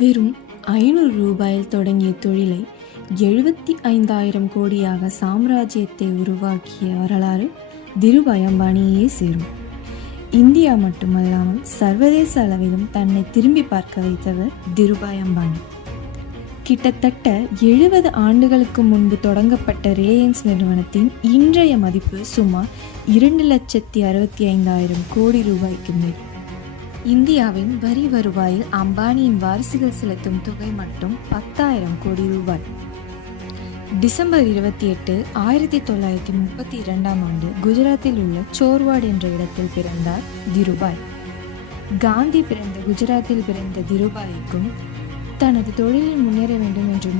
வெறும் 500 ரூபாயில் தொடங்கிய தொழிலை 75,000 கோடியாக சாம்ராஜ்யத்தை உருவாக்கிய வரலாறு திருபாய் அம்பானியே சேரும். இந்தியா மட்டுமல்லாமல் சர்வதேச அளவிலும் தன்னை திரும்பி பார்க்க வைத்தவர் திருபாய் அம்பானி. கிட்டத்தட்ட 70 ஆண்டுகளுக்கு முன்பு தொடங்கப்பட்ட ரிலையன்ஸ் நிறுவனத்தின் இன்றைய மதிப்பு சுமார் 2,65,000 கோடி ரூபாய்க்கு மேல். இந்தியாவின் வரி வருவாயில் அம்பானியின் வாரிசுகள் செலுத்தும் தொகை மட்டும் 10,000 கோடி ரூபாய். டிசம்பர் 28, 1932 ஆண்டு குஜராத்தில் உள்ள சோர்வாட் என்ற இடத்தில் பிறந்தார் திருபாய். காந்தி பிறந்த குஜராத்தில் பிறந்த திருபாய்க்கும் தனது தொழிலில் முன்னேற வேண்டும் என்று